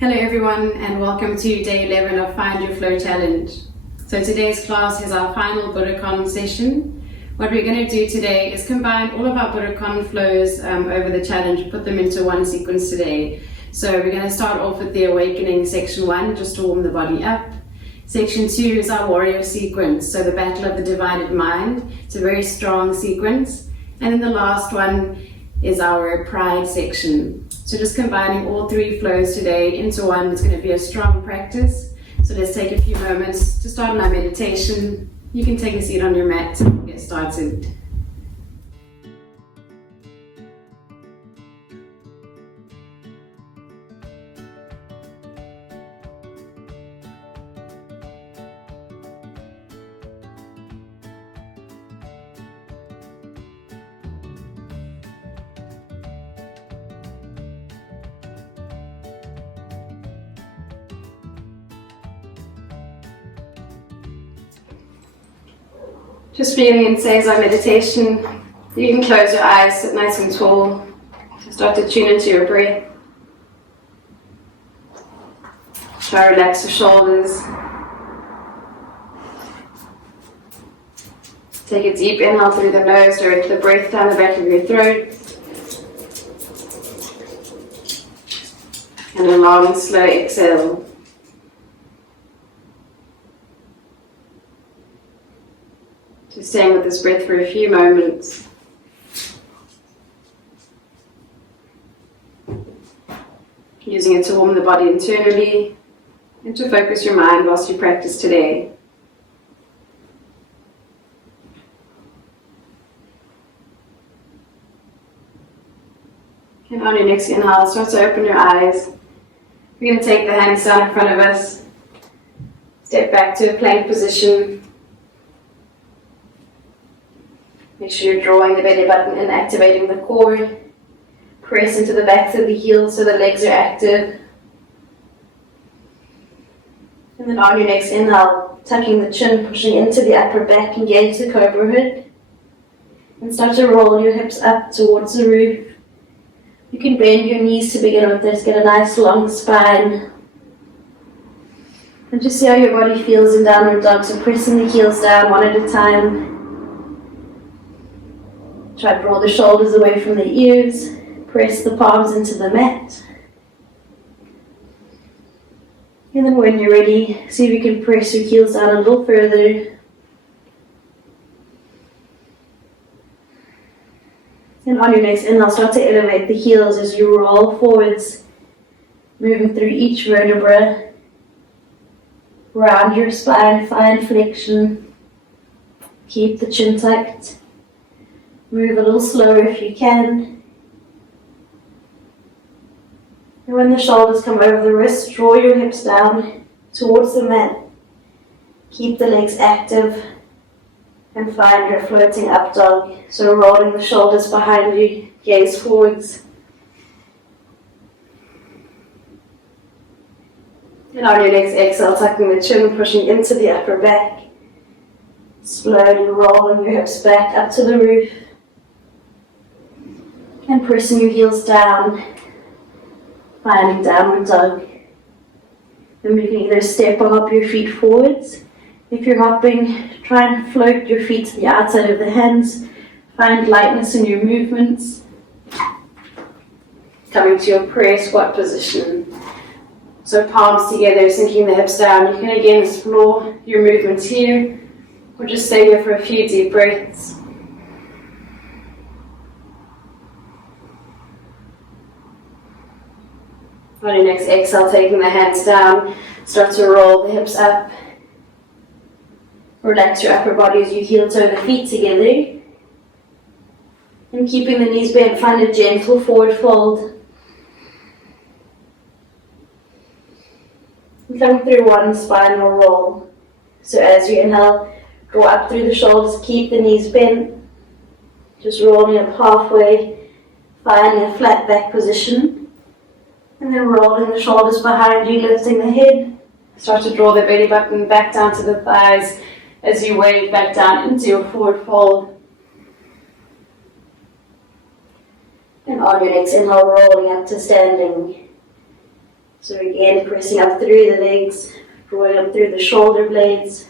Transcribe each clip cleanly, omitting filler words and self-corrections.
Hello everyone and welcome to day 11 of Find Your Flow Challenge. So today's class is our final Budokon session. What we're going to do today is combine all of our Budokon flows over the challenge, put them into one sequence today. So we're going to start off with the Awakening section 1, just to warm the body up. Section 2 is our warrior sequence, so the battle of the divided mind. It's a very strong sequence. And then the last one is our pride section. So just combining all three flows today into one is going to be a strong practice. So let's take a few moments to start our meditation. You can take a seat on your mat and get started. Just feeling in Seiza meditation, you can close your eyes, sit nice and tall, start to tune into your breath. Try to relax your shoulders. Take a deep inhale through the nose, direct the breath down the back of your throat. And a long, slow exhale. Just staying with this breath for a few moments. Using it to warm the body internally and to focus your mind whilst you practice today. And on your next inhale, start to open your eyes. We're going to take the hands down in front of us. Step back to a plank position. Make sure you're drawing the belly button and activating the core. Press into the backs of the heels so the legs are active. And then on your next inhale, tucking the chin, pushing into the upper back, engage the cobra hood. And start to roll your hips up towards the roof. You can bend your knees to begin with this, get a nice long spine. And just see how your body feels in downward dog, so pressing the heels down one at a time. Try to draw the shoulders away from the ears. Press the palms into the mat. And then when you're ready, see if you can press your heels down a little further. And on your next inhale, start to elevate the heels as you roll forwards, moving through each vertebra. Round your spine, find flexion. Keep the chin tucked. Move a little slower if you can. And when the shoulders come over the wrists, draw your hips down towards the mat. Keep the legs active and find your floating up dog. So rolling the shoulders behind you, gaze forwards. And on your next exhale, tucking the chin, pushing into the upper back. Slowly rolling your hips back up to the roof. And pressing your heels down, finding downward dog. And you can either step or hop your feet forwards. If you're hopping, try and float your feet to the outside of the hands. Find lightness in your movements. Coming to your prayer squat position. So palms together, sinking the hips down. You can again explore your movements here, or just stay here for a few deep breaths. On your next exhale, taking the hands down, start to roll the hips up. Relax your upper body as you heel toe the feet together. And keeping the knees bent, find a gentle forward fold. And come through one spinal roll. So as you inhale, draw up through the shoulders, keep the knees bent. Just rolling up halfway, finding a flat back position. And then rolling the shoulders behind you, lifting the head. Start to draw the belly button back down to the thighs as you wave back down into your forward fold. And on your next inhale, rolling up to standing. So again, pressing up through the legs, drawing up through the shoulder blades.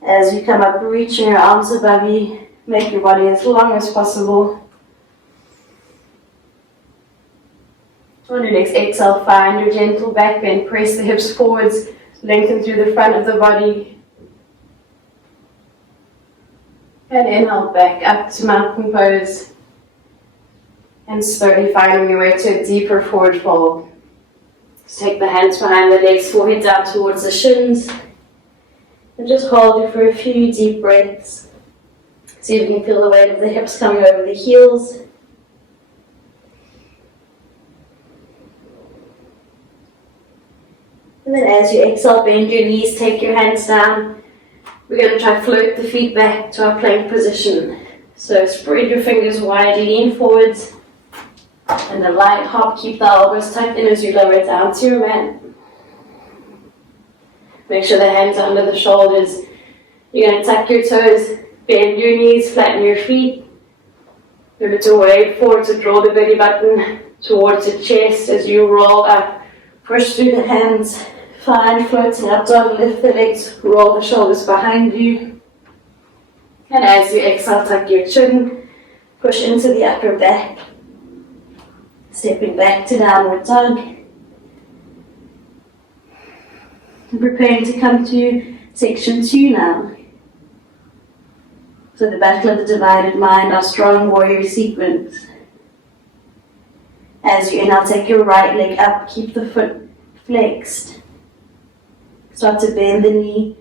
As you come up, reaching your arms above you, make your body as long as possible. On your next exhale, find your gentle back bend. Press the hips forwards, lengthen through the front of the body. And inhale back up to mountain pose. And slowly finding your way to a deeper forward fold. Just take the hands behind the legs, forehead down towards the shins. And just hold it for a few deep breaths. See if you can feel the weight of the hips coming over the heels. And then as you exhale, bend your knees, take your hands down. We're going to try to float the feet back to our plank position. So spread your fingers wide, lean forwards. And a light hop, keep the elbows tucked in as you lower it down to your mat. Make sure the hands are under the shoulders. You're going to tuck your toes, bend your knees, flatten your feet. Remember to wave forward to draw the belly button towards the chest as you roll up. Push through the hands, find floating up dog, lift the legs, roll the shoulders behind you. And as you exhale, tuck your chin, push into the upper back. Stepping back to downward dog. And preparing to come to section 2 now. So the battle of the divided mind, our strong warrior sequence. As you inhale, take your right leg up, keep the foot flexed. Start to bend the knee,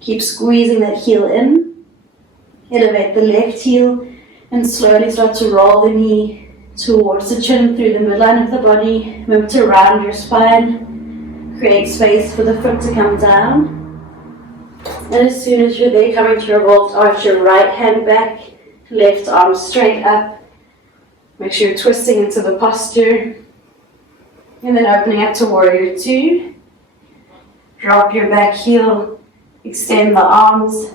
keep squeezing that heel in. Elevate the left heel and slowly start to roll the knee towards the chin through the midline of the body. Remember to round your spine, create space for the foot to come down. And as soon as you're there, coming to revolved arch, your right hand back, left arm straight up. Make sure you're twisting into the posture. And then opening up to warrior 2. Drop your back heel, extend the arms.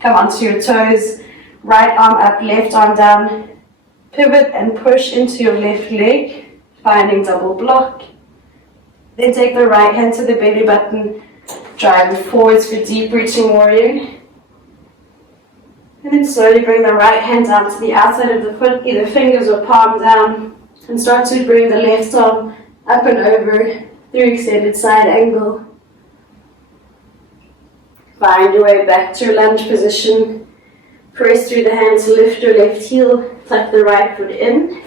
Come onto your toes, right arm up, left arm down. Pivot and push into your left leg, finding double block. Then take the right hand to the belly button, drive it forwards for deep reaching warrior. And then slowly bring the right hand down to the outside of the foot, either fingers or palm down. And start to bring the left arm up and over through extended side angle. Find your way back to your lunge position. Press through the hands, lift your left heel, tuck the right foot in.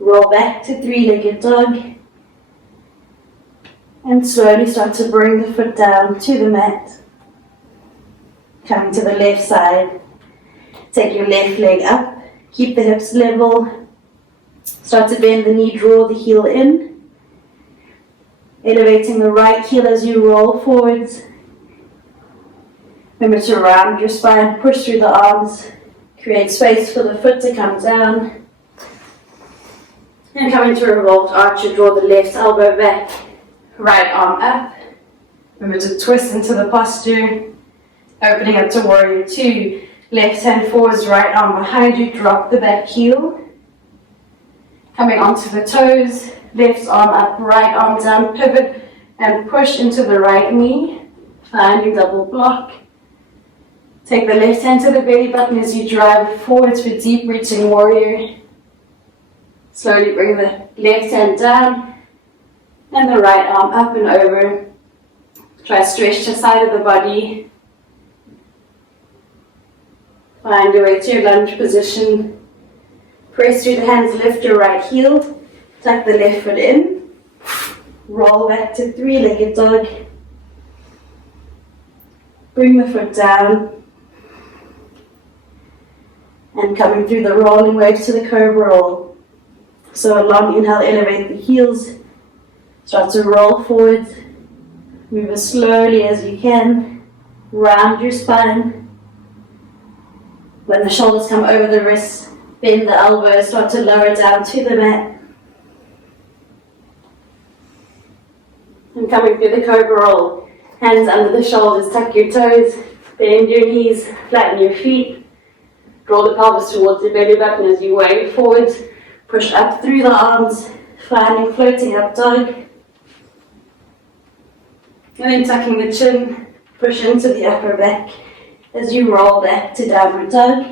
Roll back to three-legged dog. And slowly start to bring the foot down to the mat. Coming to the left side. Take your left leg up, keep the hips level. Start to bend the knee, draw the heel in. Elevating the right heel as you roll forwards. Remember to round your spine, push through the arms, create space for the foot to come down. And coming to a revolved arch, you draw the left elbow back, right arm up. Remember to twist into the posture. Opening up to warrior 2. Left hand forwards, right arm behind you, drop the back heel. Coming onto the toes, left arm up, right arm down, pivot and push into the right knee, finding double block. Take the left hand to the belly button as you drive forwards for deep reaching warrior. Slowly bring the left hand down and the right arm up and over. Try to stretch the side of the body. Find your way to your lunge position. Press through the hands, lift your right heel, tuck the left foot in, roll back to three-legged dog. Bring the foot down. And coming through the rolling waves to the cobra roll. So a long inhale, elevate the heels. Start to roll forward. Move as slowly as you can. Round your spine. When the shoulders come over the wrists, bend the elbows, start to lower down to the mat. And coming through the cobra roll. Hands under the shoulders, tuck your toes, bend your knees, flatten your feet. Draw the pelvis towards the belly button as you wave forwards. Push up through the arms, Finding floating up dog. And then tucking the chin, push into the upper back as you roll back to downward dog.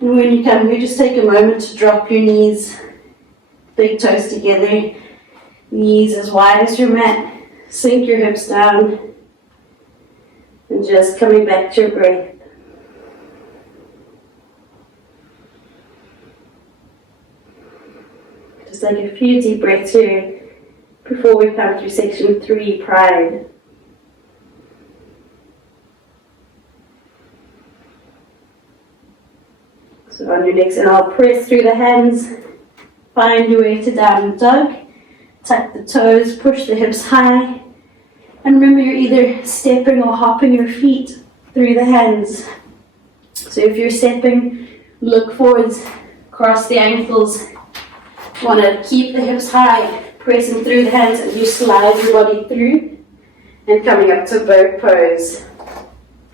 And when you come here, just take a moment to drop your knees, big toes together, knees as wide as your mat. Sink your hips down and just coming back to your breath. Just like a few deep breaths here before we come through section 3, pride. So on your next inhale, press through the hands, find your way to downward dog, tuck the toes, push the hips high, and remember you're either stepping or hopping your feet through the hands. So if you're stepping, look forwards, cross the ankles, want to keep the hips high, pressing through the hands as you slide your body through, and coming up to boat pose.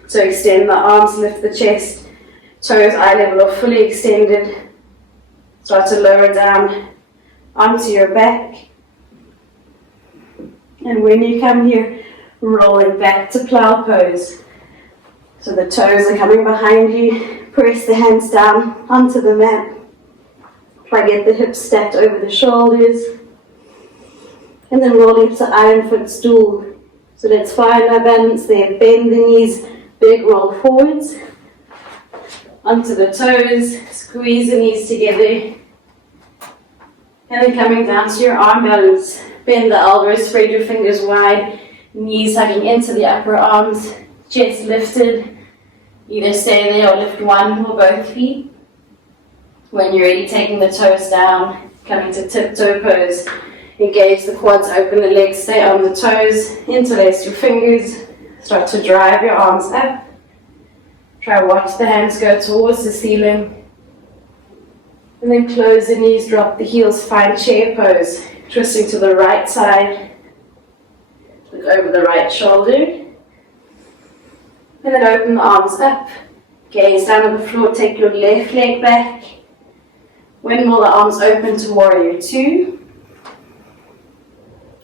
So extend the arms, lift the chest, toes eye level or fully extended. Start to lower down onto your back. And when you come here, rolling back to plow pose. So the toes are coming behind you. Press the hands down onto the mat. Try to get the hips stacked over the shoulders. And then rolling to iron foot stool. So let's find our balance there. Bend the knees, big roll forwards. Onto the toes, squeeze the knees together. And then coming down to your arm balance. Bend the elbows, spread your fingers wide. Knees hugging into the upper arms. Chest lifted. Either stay there or lift one or both feet. When you're ready, taking the toes down, coming to tiptoe pose. Engage the quads, open the legs, stay on the toes. Interlace your fingers. Start to drive your arms up. Try watch the hands go towards the ceiling. And then close the knees, drop the heels, find chair pose. Twisting to the right side. Look over the right shoulder. And then open the arms up. Gaze down on the floor, take your left leg back. Windmill the arms open to warrior 2.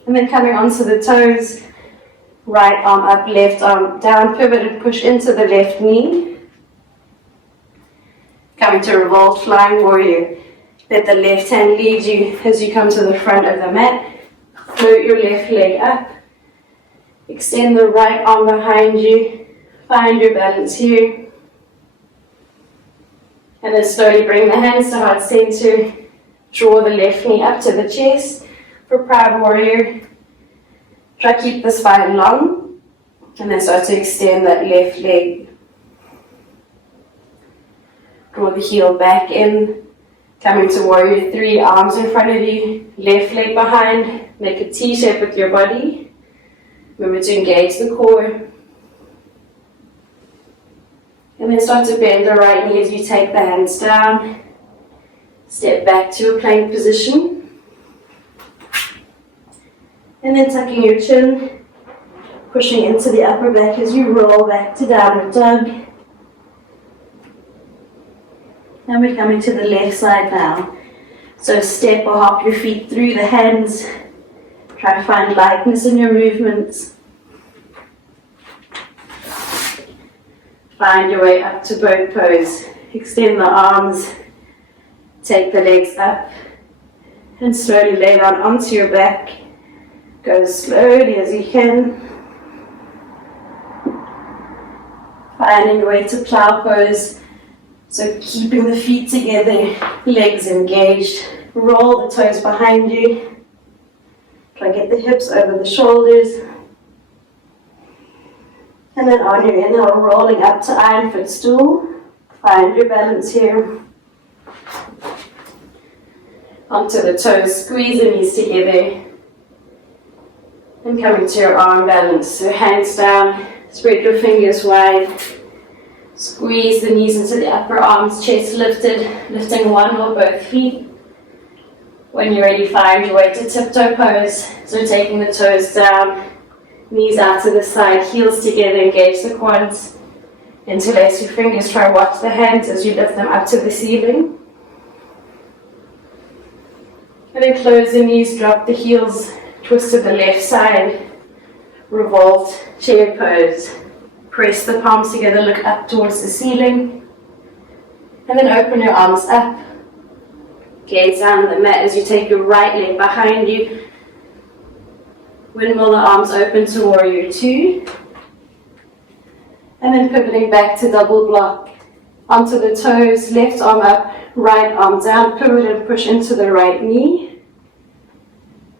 And then coming onto the toes. Right arm up, left arm down, pivot and push into the left knee. Coming to revolved flying warrior. Let the left hand lead you as you come to the front of the mat. Float your left leg up. Extend the right arm behind you. Find your balance here. And then slowly bring the hands to heart center. Draw the left knee up to the chest for proud warrior. Try to keep the spine long. And then start to extend that left leg. Draw the heel back in. Coming to warrior 3, arms in front of you. Left leg behind. Make a T shape with your body. Remember to engage the core. And then start to bend the right knee as you take the hands down. Step back to a plank position. And then tucking your chin, pushing into the upper back as you roll back to downward dog. And we're coming to the left side now. So step or hop your feet through the hands. Try to find lightness in your movements. Find your way up to boat pose. Extend the arms. Take the legs up. And slowly lay down onto your back. Go as slowly as you can. Finding your way to plow pose. So keeping the feet together, legs engaged. Roll the toes behind you. Try to get the hips over the shoulders. And then on your inhale, rolling up to iron foot stool. Find your balance here. Onto the toes, squeeze the knees together. And coming to your arm balance. So hands down, spread your fingers wide. Squeeze the knees into the upper arms, chest lifted, lifting one or both feet. When you're ready, find your way to tiptoe pose. So taking the toes down, knees out to the side, heels together, engage the quads. Interlace your fingers, try watch the hands as you lift them up to the ceiling. And then close the knees, drop the heels, twist to the left side, revolved chair pose. Press the palms together, look up towards the ceiling. And then open your arms up. Gaze down on the mat as you take your right leg behind you. Windmill the arms open to warrior two. And then pivoting back to double block. Onto the toes, left arm up, right arm down, pivot and push into the right knee.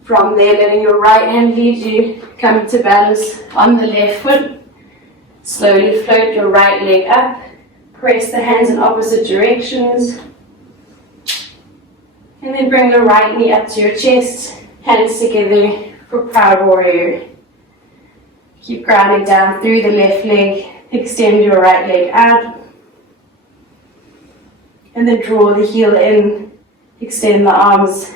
From there, letting your right hand lead you, come to balance on the left foot. Slowly float your right leg up. Press the hands in opposite directions. And then bring the right knee up to your chest, hands together for proud warrior. Keep grounding down through the left leg, extend your right leg out. And then draw the heel in, extend the arms,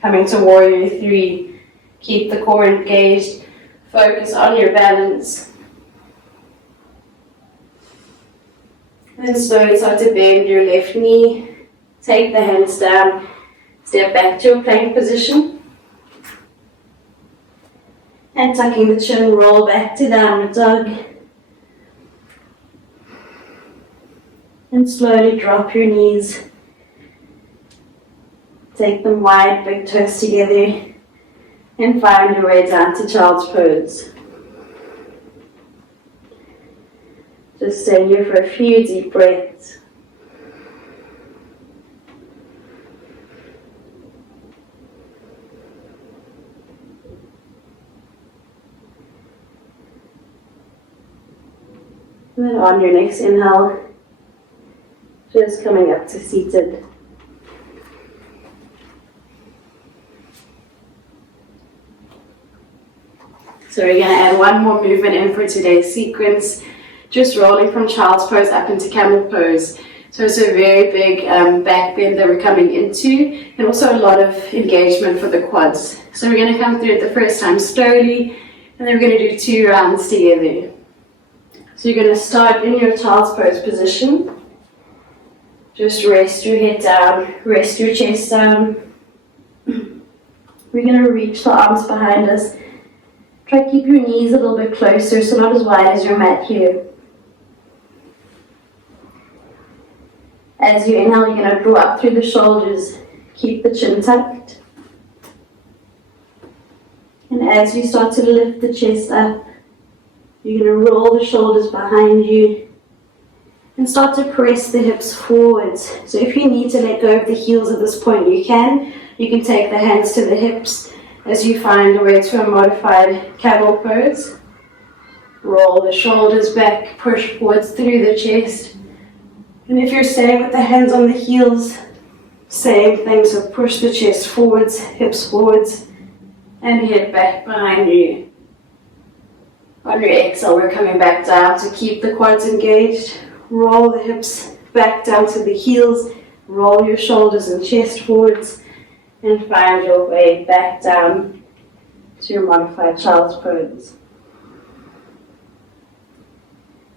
coming to warrior three. Keep the core engaged, focus on your balance. And then slowly start to bend your left knee, take the hands down, step back to a plank position. And tucking the chin, roll back to downward dog. And slowly drop your knees. Take them wide, big toes together. And find your way down to child's pose. Just stay here for a few deep breaths. And then on your next inhale, just coming up to seated. So we're going to add one more movement in for today's sequence, just rolling from child's pose up into camel pose. So it's a very big back bend that we're coming into, and also a lot of engagement for the quads. So we're going to come through it the first time slowly, and then we're going to do 2 rounds together. So you're going to start in your child's pose position. Just rest your head down, rest your chest down. We're going to reach the arms behind us. Try to keep your knees a little bit closer, so not as wide as your mat here. As you inhale, you're going to draw up through the shoulders. Keep the chin tucked. And as you start to lift the chest up, you're going to roll the shoulders behind you and start to press the hips forwards. So if you need to let go of the heels at this point, you can. You can take the hands to the hips as you find a way to a modified camel pose. Roll the shoulders back, push forwards through the chest. And if you're staying with the hands on the heels, same thing, so push the chest forwards, hips forwards, and head back behind you. On your exhale, we're coming back down to keep the quads engaged. Roll the hips back down to the heels, roll your shoulders and chest forwards, and find your way back down to your modified child's pose.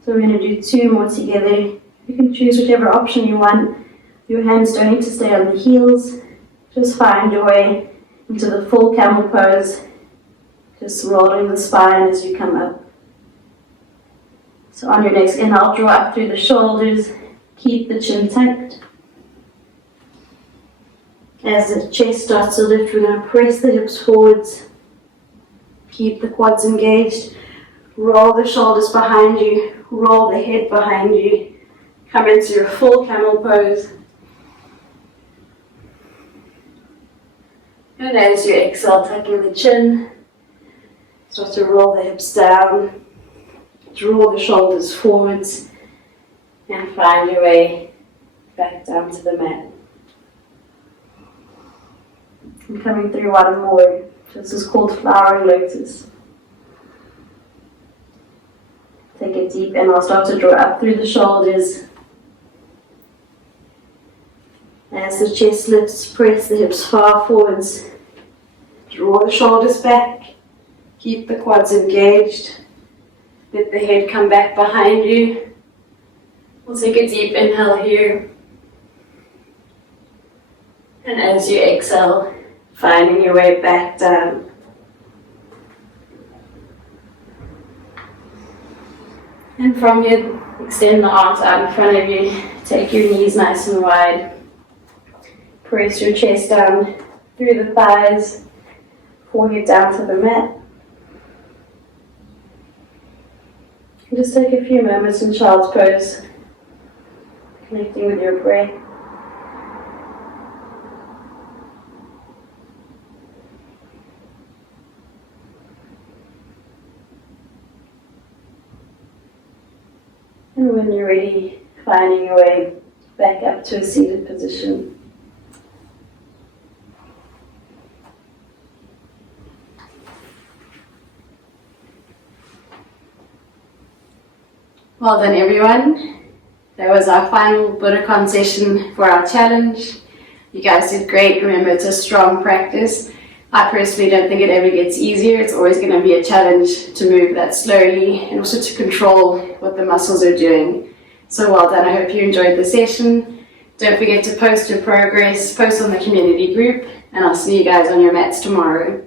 So we're going to do 2 more together. You can choose whichever option you want. Your hands don't need to stay on the heels. Just find your way into the full camel pose. Just rolling the spine as you come up. So on your next inhale, draw up through the shoulders. Keep the chin tucked. As the chest starts to lift, we're going to press the hips forwards. Keep the quads engaged. Roll the shoulders behind you. Roll the head behind you. Come into your full camel pose. And as you exhale, tucking the chin, start to roll the hips down. Draw the shoulders forwards. And find your way back down to the mat. I'm coming through one more. This is called flowering lotus. Take a deep inhale, start to draw up through the shoulders. As the chest lifts, press the hips far forwards. Draw the shoulders back. Keep the quads engaged. Let the head come back behind you. We'll take a deep inhale here. And as you exhale, finding your way back down. And from here, extend the arms out in front of you. Take your knees nice and wide. Press your chest down through the thighs. Forehead down to the mat. And just take a few moments in child's pose, connecting with your breath. And when you're ready, finding your way back up to a seated position. Well done, everyone. That was our final Budokon session for our challenge. You guys did great. Remember, it's a strong practice. I personally don't think it ever gets easier. It's always going to be a challenge to move that slowly and also to control what the muscles are doing. So well done. I hope you enjoyed the session. Don't forget to post your progress, post on the community group, and I'll see you guys on your mats tomorrow.